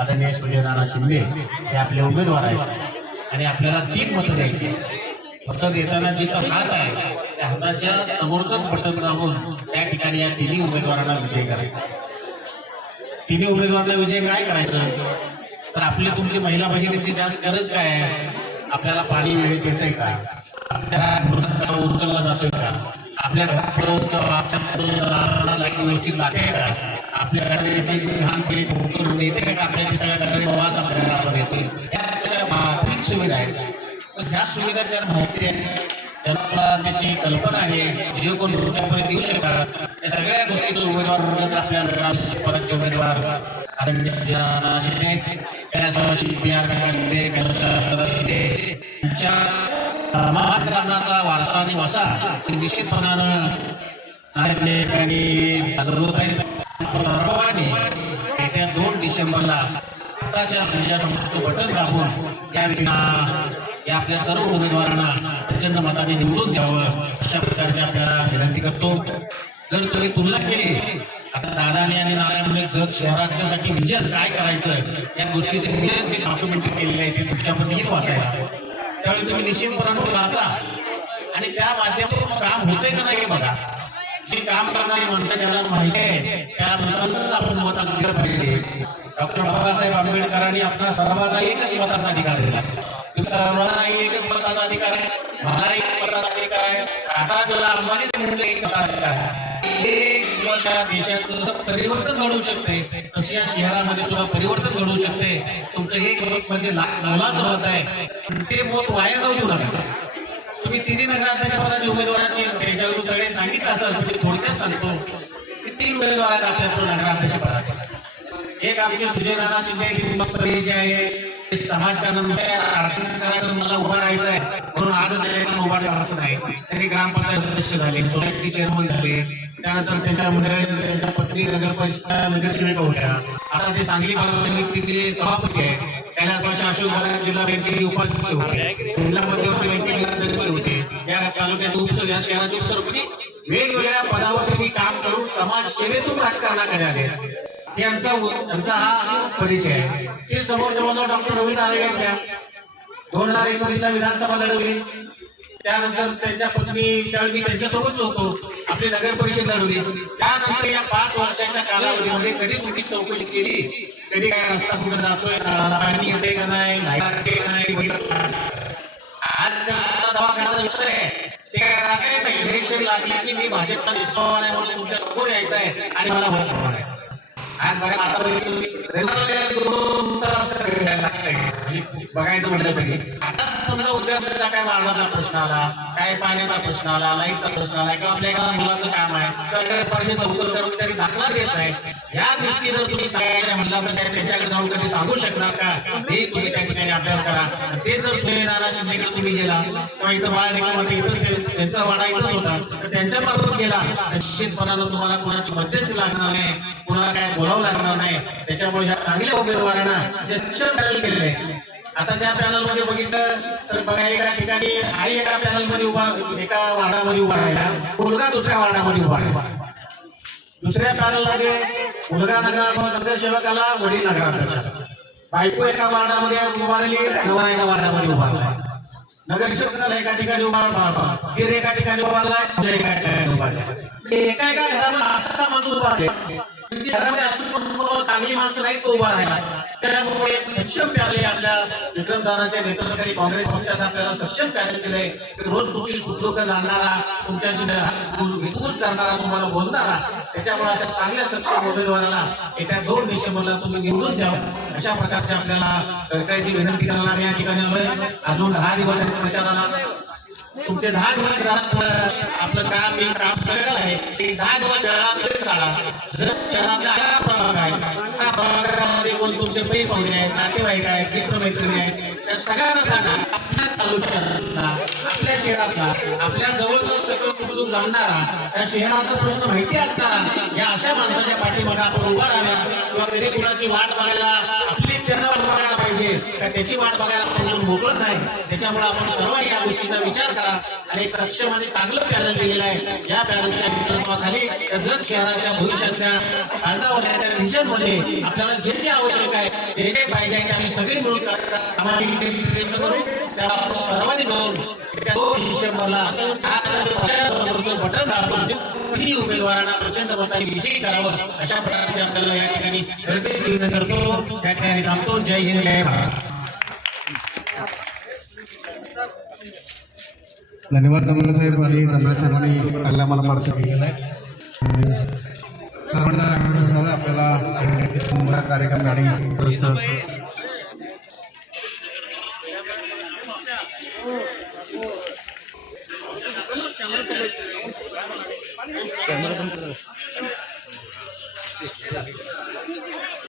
आदरणीय सूर्यनारायण शिंदे हे आपले उमेदवार आहेत. आणि आपल्याला तीन मतं द्यायची फक्त देताना जिथं हात आहे त्या हाताच्या समोरच बटन दाबून त्या ठिकाणी या तिन्ही उमेदवारांना विजय करायचा. तिन्ही उमेदवारांना विजय काय करायचं? तर आपली तुमची महिला भगिनीची जास्त गरज काय आहे? आपल्याला पाणी वेळेत येतंय का? आपल्या उचलला जातोय का? आपल्या घरात व्यवस्थित लागते का? आपल्या लहानपणी लहान होऊन येते का आपल्या सगळ्या घराकडे वास आपल्या घरामध्ये येते सुविधा आहेत तर ह्या सुविधा ज्यांना माहिती आहे ज्यांना त्याची कल्पना आहे. जे कोण तुमच्यापर्यंत येऊ शकतात. या सगळ्या गोष्टीचे उमेदवार म्हणलं तर आपल्या पदाचे उमेदवार आदरणीय शिंदे पी शिंदे शिंदे यांच्या महाराष्ट्राचा वारसा आणि वसा निश्चितपणानं आपल्या ठिकाणी जागृत आहेत. प्रभावाने येत्या दोन डिसेंबरला भारताच्या समोरचं बटन दाबून या विना या आपल्या सर्व उमेदवारांना प्रचंड मताने निवडून द्यावं अशा प्रकारची आपल्याला विनंती करतो. जर तुम्ही तुलना केली आता दादाने आणि नारायणने जग शहराच्यासाठी विजन काय करायचं या गोष्टीचे डॉक्युमेंटरी केलेले आहे ते तुमच्यामध्ये येईल वाचायला. त्यावेळी तुम्ही निश्चितपणाने वाचा आणि त्या माध्यमातून काम होते का नाही बघा. जी काम करणारी माणसं ज्यांना माहिती आहे त्या माणसांनाच आपण मत दिलं पाहिजे. डॉक्टर बाबासाहेब आंबेडकरांनी आपल्या सर्वांना एकच मताचा अधिकार दिला सर्वांना एकच मताचा अधिकार आहे. मला एक मताचा अधिकार आहे. टाटा गेला अंबानी ते म्हणले एक मताचा अधिकार आहे. एक दिवस देशात परिवर्तन घडवू शकते. तसे या शहरामध्ये सुद्धा परिवर्तन घडवू शकते. तुमचं एक मत म्हणजे मोलाचं मत आहे. ते मत वाया जाऊ देऊ नका. तुम्ही तिन्ही नगराध्यक्ष पदाचे उमेदवारांची सगळे सांगितलं असाल पण म्हणजे थोडक्यात सांगतो. की तीन उमेदवार आहेत आपल्याकडे नगराध्यक्षपदाचे? एक आमचे सुजयदादा शिंदे जे आहे समाजकारणानुसार करायचं मला उभा राहायचं आहे म्हणून उभा असं नाही. त्यांनी ग्रामपंचायत सदस्य झाले सोसायटी चेअरमन झाले. त्यानंतर त्यांच्या मंडळी त्यांच्या पत्नी नगर परिषद नगरसेविका होत्या. आता ते सांगली बाजारसमितीचे सभापती आहे कैलास वर्ष अशोक जिल्हा बँकेचे उपाध्यक्ष होते. जिल्हा मध्यवर्ती तालुक्यात उपसर या शहराचे उपसरपती वेगवेगळ्या पदावर त्यांनी काम करून समाज सेवेतून राजकारणाकडे आले यांचा त्यांचा हा परिचय आहे. ते समोर जवळजवळ डॉक्टर रवी नारायण यांच्या दोन हजार एकोणीस ला विधानसभा लढवली. त्यानंतर त्यांच्या पत्नी त्यावेळी मी त्यांच्यासोबतच होतो. आपली नगर परिषद लढवली. त्यानंतर या पाच वर्षाच्या कालावधीमध्ये कधी कुठली चौकशी केली? कधी काय रस्ता कुठे जातोय? पाणी येते का नाही? नाही आज मला आता दवाखान्याचा विषय. आहे ते काय करणार काय नाही इलेक्शन लागले की मी भाजपचा निष्ठावान आहे म्हणून तुमच्यासमोर यायचं आहे. आणि मला मत मागणार आहे आज बघा आता म्हणजे बघायचं म्हटलं तरी. आता समजा उद्योगाचा काय वाढण्याचा प्रश्न आला काय पाण्याचा प्रश्न आला लाईटचा प्रश्न आला किंवा आपल्या एका मुलाचं काम आहे. किंवा परिषद उत्तर करून तरी दाखला देत आहे. या गोष्टी जर तुम्ही सांगायला म्हणला तर काय त्यांच्याकडे जाऊन कधी सांगू शकणार का? हे तुम्ही त्या ठिकाणी अभ्यास करा. ते जर सूर्यनारायण शिंदेकडे तुम्ही गेला. किंवा इथं बाळ निघामध्ये इथं त्यांचा वाडा इथंच होता. तर त्यांच्या मार्फत गेला. निश्चितपणानं तुम्हाला कोणाची मध्येच लागणार नाही. कुणाला काय बोलावं लागणार नाही. त्याच्यामुळे ह्या चांगल्या उमेदवारांना जे शिक्षण पॅनल केलेले आता त्या पॅनलमध्ये बघितलं तर बघा एका ठिकाणी आई एका पॅनलमध्ये उभा एका वार्डामध्ये उभा राहिला. मुलगा दुसऱ्या वार्डामध्ये उभा राहिला. दुसऱ्या पॅनलमध्ये मुलगा नगर नगरसेवकाला वडील नगराध्यक्ष. बायको एका वार्डामध्ये उभारली नवरा एका वार्डामध्ये उभारला. नगरसेवकाला एका ठिकाणी उभारला फिर एका ठिकाणी उभारला एका ठिकाणी उभारला एका एका घरामध्ये असा माणूस उभा म्हणजे घरामध्ये असून चांगली माणसं नाही तो उभा राहिला त्यामुळे सक्षम पॅनल आपल्या विक्रमदानाच्या नेतृत्वाखाली काँग्रेस पक्षात आपल्याला सक्षम पॅनल दिलंय. रोज तुमची सुखदुःख जाणणारा तुमच्याशी हितगुज करणारा तुम्हाला बोलणारा त्याच्यामुळे अशा चांगल्या सक्षम उमेदवाराला येत्या दोन डिसेंबरला तुम्ही निवडून द्यावं अशा प्रकारची आपल्याला सरकारची विनंती करायला आम्ही या ठिकाणी आलोय. अजून दहा दिवसांच्या प्रचाराला. तुमचे दहा दिवस आपलं काम हे काम करणार आहे. दहा दिवस शहरात काढा. जर शहरातला प्रभाग आहे कोण तुमचे पै पाहुणे आहेत नातेवाईक आहेत मित्रमैत्रिणी आहेत त्या सगळ्यांना सांगा आपल्या तालुक्यातला आपल्या शहरातला आपल्या जवळजवळ सगळं समजून जाणणारा त्या शहराचा प्रश्न माहिती असणारा या अशा माणसाच्या पाठीमागे आपण उभा राहाव्या किंवा कधी कुणाची वाट बघायला आपली प्रेरणा बघायला पाहिजे का त्याची वाट बघायला आपण मोकळत नाही. त्याच्यामुळे आपण सर्वांनी या गोष्टीचा विचार करा आणि एक सक्षम आणि चांगलं पॅनल दिलेलं आहे. या पॅनलच्या नेतृत्वाखाली जत शहराच्या भविष्यातल्या काळावर व्हिजन आपल्याला जे जे आवश्यक आहे. जे जे पाहिजे आम्ही सगळे मिळून प्रयत्न करू आपण सर्वांनी दोन डिसेंबरला बटन दाबून उमेदवारांना प्रचंड मताने विजयी करावं अशा प्रकारचे आपल्याला या ठिकाणी विनंती करतो. ठिकाणी थांबतो. जय हिंद जय धन्यवाद जमले साहेब. आणि जमले साहेबांनी चांगला मला मार्गदर्शन केलेलं आहे सर्वांचा आपल्याला कार्यक्रम गाडी